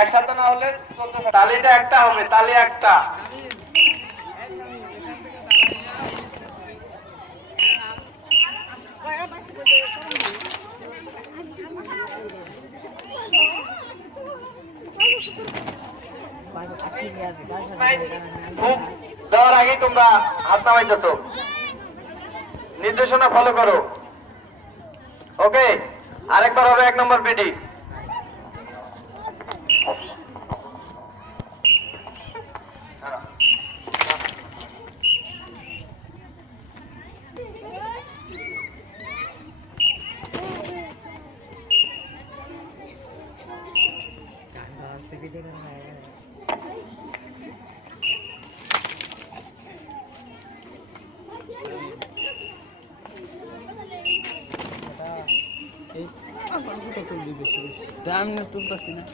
একসাথে না হলে তালিটা একটা হবে, তালি একটা। দেওয়ার আগে তোমরা হাত নামাইতেছ, নির্দেশনা ফলো করো। ওকে, আরেকবার হবে 1 নম্বর পিটি। দাম না তুলতে না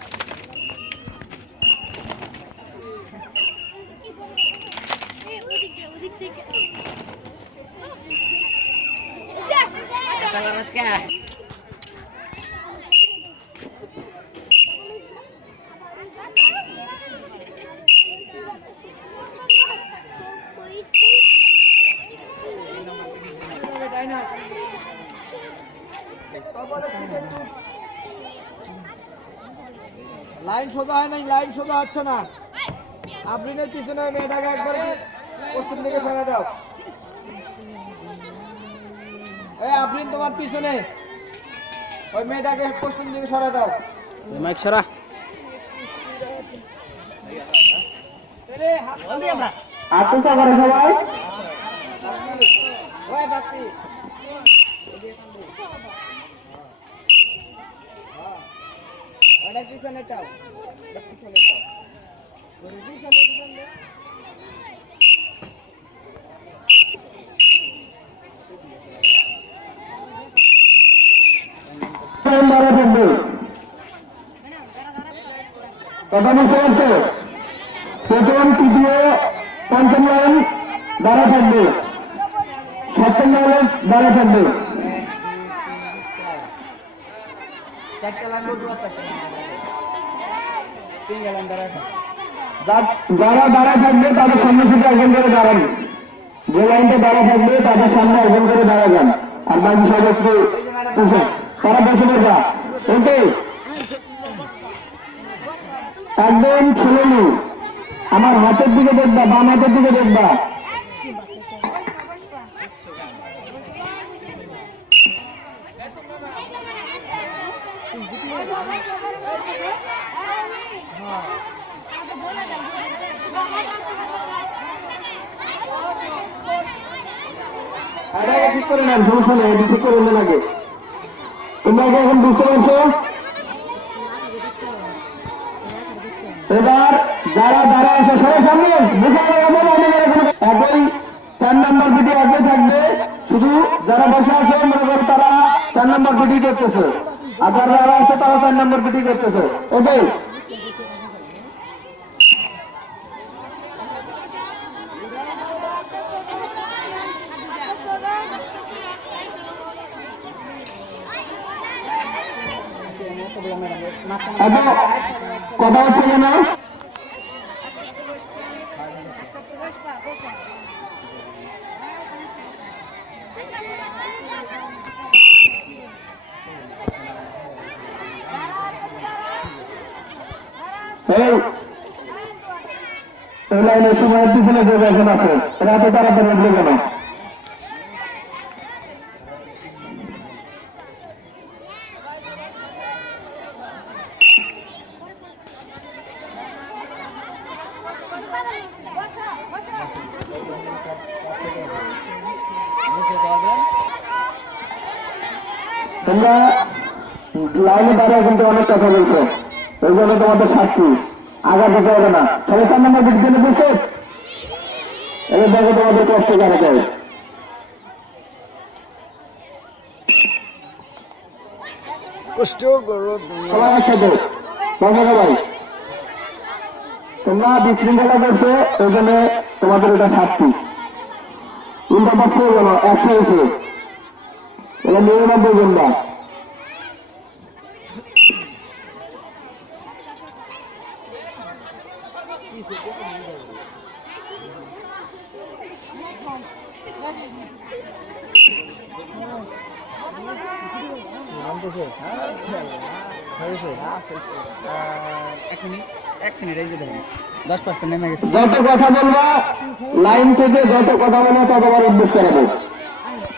লাইন সোজা হয় নাই, লাইন সোজা হচ্ছে না। আফরিনের পিছনে মেয়েটাকে একবার পশ্চিম দিকে সরা দাও। এই আফরিন তোমার পিছনে ওই মেয়েটাকে পশ্চিম দিকে সরা দাও। মাইক সরা। আতুষা করে সবাই। ওই বাপি ওটা পিছনেটাও, পিছনেটাও দাঁড়া থাকবে, কথা বুঝতে পারছো? প্রথম, তৃতীয়, পঞ্চম লাইন দাঁড়া থাকবে, সপ্তম লাইন দাঁড়া থাকবে। যারা দাঁড়া থাকবে তাদের সামনে সাথে একজন করে দাঁড়ান, যে লাইনটা দাঁড়া থাকবে তাদের সামনে একজন করে দাঁড়া যান, আর বাকি সব একটু তারা বসে পড়বা। ওকে, একদম ছেলেমি আমার হাতের দিকে দেখবা, বাম হাতের দিকে দেখবা। ঠিক করে নেন, সমস্যা নেই, ঠিক করে নেন আগে। তোমরা এখন বুঝতে পারছো? এবার যারা দাঁড়া আছে সবাই সামনে একই 4 নম্বর পিটি আগে থাকবে, শুধু যারা বসে আছে মনে করো তারা 4 নম্বর পিটি করতেছে, আর যারা দাঁড়া আছে তারা 4 নম্বর পিটি করতেছে। ওকে, কথা হচ্ছে কেন? এই লাইনের সময়ের পিছনে যে বেতন আছে এরা তো তাড়াতাড়ি উঠবে কেন? তোমরা লাইনে দাঁড়িয়ে কিন্তু অনেক কথা বলছো, ওই জন্য তোমাদের শাস্তি আগা দিতে হবে না। সবাই 4 নম্বর পিটির জন্য বুঝতে এবার দেখো তোমাদের কষ্ট করা যায়। কষ্ট করো সবাই একসাথে বসো সবাই। তোমরা বিশৃঙ্খলা করছো, ওই জন্য তোমাদের এটা শাস্তি। উল্টা পাশ করে গেল 100 হয়েছে এটা 99 জন না এক মিনিট এই যে দেখেন 10% নেমে গেছে যত কথা বলবা লাইন থেকে যত কথা বলবো ততবার উদ্দেশ্য করাবো